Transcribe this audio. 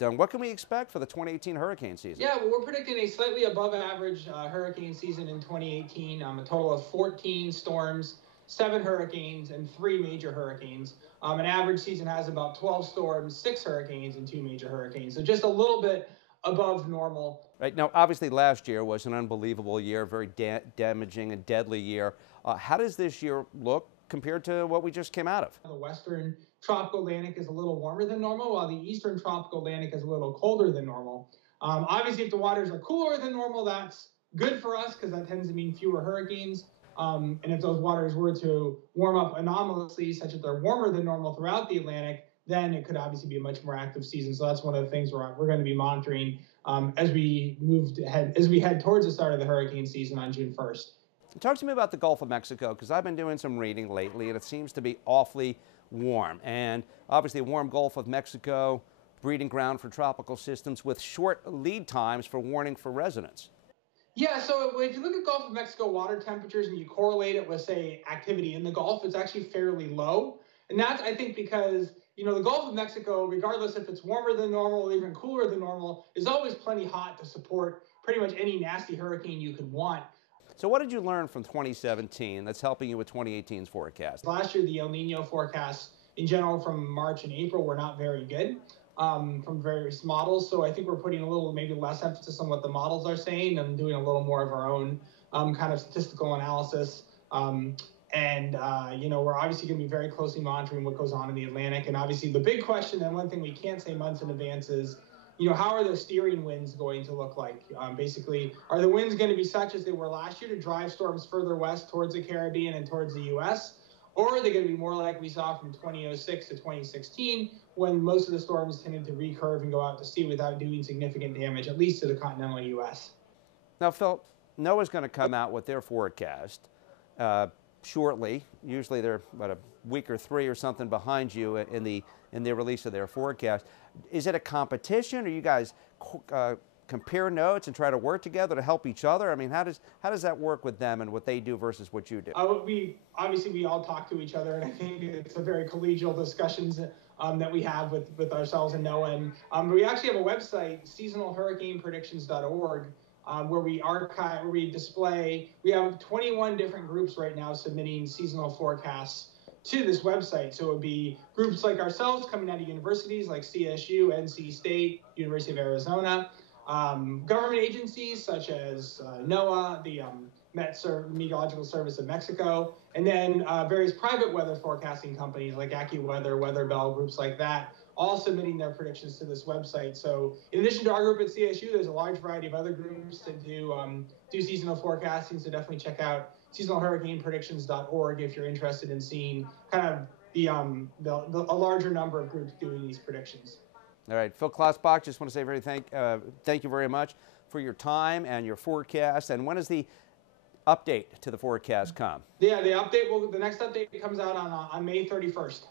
What can we expect for the 2018 hurricane season? Yeah, well, we're predicting a slightly above average hurricane season in 2018. A total of 14 storms, 7 hurricanes, and 3 major hurricanes. An average season has about 12 storms, 6 hurricanes, and 2 major hurricanes. So just a little bit above normal. Right now, obviously, last year was an unbelievable year, very damaging and deadly year. How does this year look compared to what we just came out of? The western tropical Atlantic is a little warmer than normal, while the eastern tropical Atlantic is a little colder than normal. Obviously, if the waters are cooler than normal, that's good for us because that tends to mean fewer hurricanes. And if those waters were to warm up anomalously, such that they're warmer than normal throughout the Atlantic, then it could obviously be a much more active season. So that's one of the things we're going to be monitoring as we head towards the start of the hurricane season on June 1st. Talk to me about the Gulf of Mexico, because I've been doing some reading lately, and it seems to be awfully warm. And obviously, a warm Gulf of Mexico, breeding ground for tropical systems with short lead times for warning for residents. Yeah, so if you look at Gulf of Mexico water temperatures and you correlate it with, say, activity in the Gulf, it's actually fairly low. And that's, I think, because, the Gulf of Mexico, regardless if it's warmer than normal or even cooler than normal, is always plenty hot to support pretty much any nasty hurricane you could want. So what did you learn from 2017 that's helping you with 2018's forecast? Last year, the El Nino forecasts in general from March and April were not very good from various models. So I think we're putting a little maybe less emphasis on what the models are saying and doing a little more of our own kind of statistical analysis. We're obviously going to be very closely monitoring what goes on in the Atlantic. And obviously the big question, and one thing we can't say months in advance is, how are the steering winds going to look like? Basically, are the winds going to be such as they were last year to drive storms further west towards the Caribbean and towards the U.S.? Or are they going to be more like we saw from 2006 to 2016, when most of the storms tended to recurve and go out to sea without doing significant damage, at least to the continental U.S.? Now, Phil, NOAA's going to come out with their forecast shortly. Usually they're about a week or 3 or something behind you in the release of their forecast. Is it a competition, or you guys compare notes and try to work together to help each other? I mean, how does that work with them and what they do versus what you do? We all talk to each other, and I think it's a very collegial discussions that we have with ourselves and NOAA. And we actually have a website, seasonalhurricanepredictions.org, where we archive, where we display. We have 21 different groups right now submitting seasonal forecasts to this website. So it would be groups like ourselves coming out of universities like CSU, NC State, University of Arizona, government agencies such as NOAA, the Meteorological Service of Mexico, and then various private weather forecasting companies like AccuWeather, WeatherBell, groups like that, all submitting their predictions to this website. So in addition to our group at CSU, there's a large variety of other groups that do seasonal forecasting, so definitely check out seasonalhurricanepredictions.org if you're interested in seeing kind of a larger number of groups doing these predictions. All right, Phil Klossbach, just want to say thank you very much for your time and your forecast. And when does the update to the forecast come? Yeah, the next update comes out on May 31st.